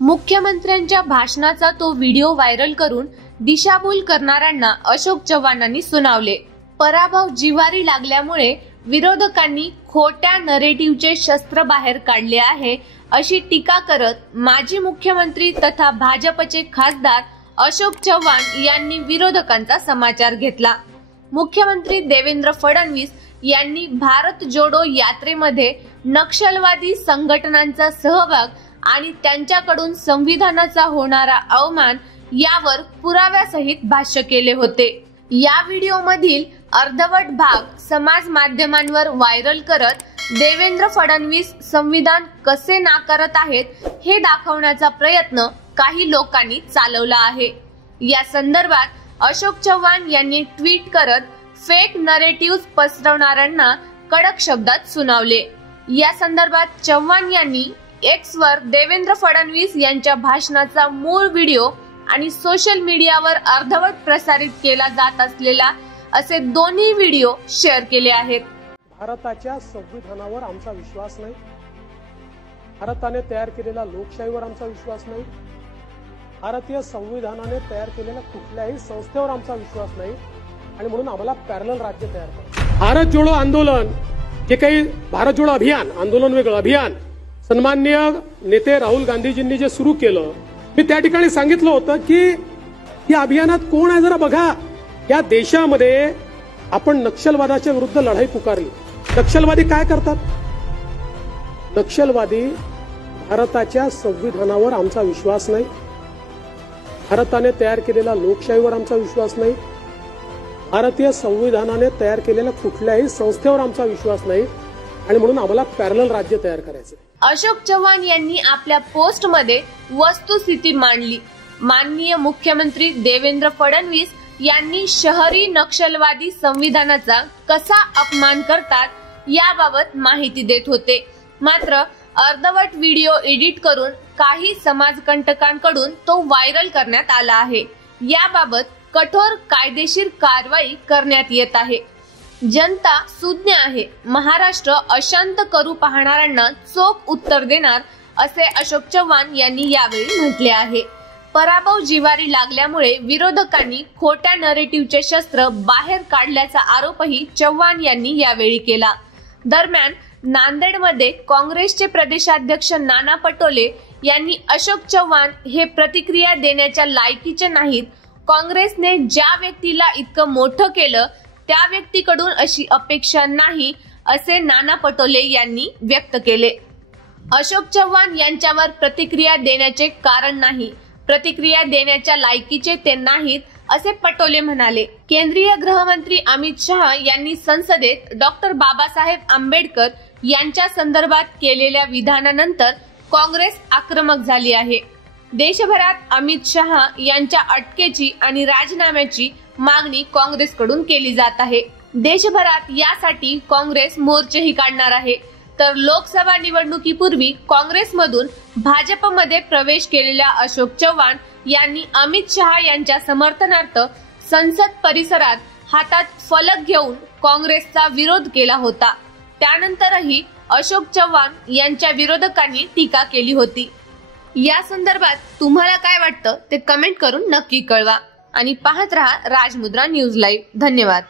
मुख्यमंत्र्यांच्या भाषणाचा तो व्हिडिओ व्हायरल करून दिशाभूल करणाऱ्यांना अशोक चव्हाणांनी सुनावले। पराभव जिव्हारी लागल्यामुळे विरोधकांनी खोट्या नरेटिव्हचे शस्त्र बाहेर काढले आहे, अशी टीका करत माजी मुख्यमंत्री तथा भाजपचे खासदार अशोक चव्हाण यांनी विरोधकांचा समाचार घेतला। मुख्यमंत्री देवेंद्र फडणवीस यांनी भारत जोडो यात्रेमध्ये नक्षलवादी संघटनांचा सहभाग आणि त्यांच्याकडून संविधानाचा होणारा अवमान यावर पुराव्यासहित भाष्य केले होते। या व्हिडिओमधील अर्धवट भाग समाज माध्यमांवर व्हायरल करत देवेंद्र फडणवीस संविधान कसे नाकारत आहेत हे दाखवण्याचा प्रयत्न काही लोकांनी चालवला आहे। या संदर्भात अशोक चव्हाण यांनी ट्विट करत फेक नरेटिव्ह पसरवणाऱ्यांना कडक शब्दात सुनावले। या संदर्भात चव्हाण यांनी एक्स वर देवेंद्र फडणवीस यांच्या भाषणाचा मूळ व्हिडिओ आणि सोशल मीडियावर अर्धवट प्रसारित केला जात असलेला असे दोन्ही व्हिडिओ शेअर केले आहेत। भारताच्या संविधानावर आमचा विश्वास नाही, भारताने तयार केलेल्या लोकशाहीवर आमचा विश्वास नाही, भारतीय संविधानाने तयार केलेल्या कुठल्याही संस्थेवर आमचा विश्वास नाही आणि म्हणून आम्हाला पॅरलल राज्य तयार करायचं। भारत जोडो आंदोलन जे काही भारत जोडो अभियान आंदोलन वेगळं अभियान सन्माननीय नेते राहुल गांधीजींनी जे सुरू केलं, मी त्या ठिकाणी सांगितलं होतं की या अभियानात कोण आहे जरा बघा। या देशामध्ये आपण नक्षलवादाच्या विरुद्ध लढाई पुकारली। नक्षलवादी काय करतात? नक्षलवादी भारताच्या संविधानावर आमचा विश्वास नाही, भारताने तयार केलेल्या लोकशाहीवर आमचा विश्वास नाही, भारतीय संविधानाने तयार केलेल्या कुठल्याही संस्थेवर आमचा विश्वास नाही आणि म्हणून आम्हाला पॅरलल राज्य तयार करायचं। अशोक चव्हाण यांनी आपल्या पोस्ट मध्ये वस्तुस्थिती मांडली। माननीय मुख्यमंत्री देवेंद्र फडणवीस यांनी शहरी नक्षलवादी संविधानाचा कसा अपमान करतात याबाबत माहिती देत होते। मात्र अर्धवट व्हिडिओ एडिट करून काही समाजकंटकांकडून तो व्हायरल करण्यात आला आहे। याबाबत कठोर कायदेशीर कारवाई करण्यात येत आहे। जनता सुज्ञ आहे, महाराष्ट्र अशांत करू पाहणाऱ्यांना चोख उत्तर देणार, असे अशोक चव्हाण यांनी यावेळी म्हटले आहे। पराभव जिव्हारी लागल्यामुळे विरोधकांनी खोट्या नरेटिव्हचे शस्त्र बाहेर काढल्याचा आरोपही चव्हाण यांनी यावेळी केला। दरम्यान नांदेडमध्ये काँग्रेसचे प्रदेशाध्यक्ष नाना पटोले यांनी अशोक चव्हाण हे प्रतिक्रिया देण्याच्या लायकीचे नाहीत, काँग्रेसने ज्या व्यक्तीला इतकं मोठं केलं त्या व्यक्तीकडून अशी अपेक्षा नाही, असे नाना पटोले यांनी व्यक्त केले। अशोक चव्हाण यांच्यावर प्रतिक्रिया देण्याचे कारण नाही, प्रतिक्रिया देण्याच्या लायकीचे ते नाहीत, असे पटोले म्हणाले। केंद्रीय गृहमंत्री अमित शहा यांनी संसदेत डॉक्टर बाबासाहेब आंबेडकर यांच्या संदर्भात केलेल्या विधानानंतर काँग्रेस आक्रमक झाली आहे। देशभरात अमित शहा यांच्या अटकेची आणि राजीनाम्याची मागणी काँग्रेसकडून केली जात आहे। देशभरात यासाठी काँग्रेस मोर्चेही काढणार आहे। तर लोकसभा निवडणुकीपूर्वी काँग्रेसमधून भाजपमध्ये प्रवेश केलेल्या अशोक चव्हाण यांनी अमित शहा यांच्या समर्थनार्थ संसद परिसरात हातात फलक घेऊन काँग्रेसचा विरोध केला होता। त्यानंतरही अशोक चव्हाण यांच्या विरोधकांनी टीका केली होती। या संदर्भात तुम्हाला काय वाटतं ते कमेंट करून नक्की कळवा आणि पाहत रहा राजमुद्रा न्यूज लाईव्ह। धन्यवाद।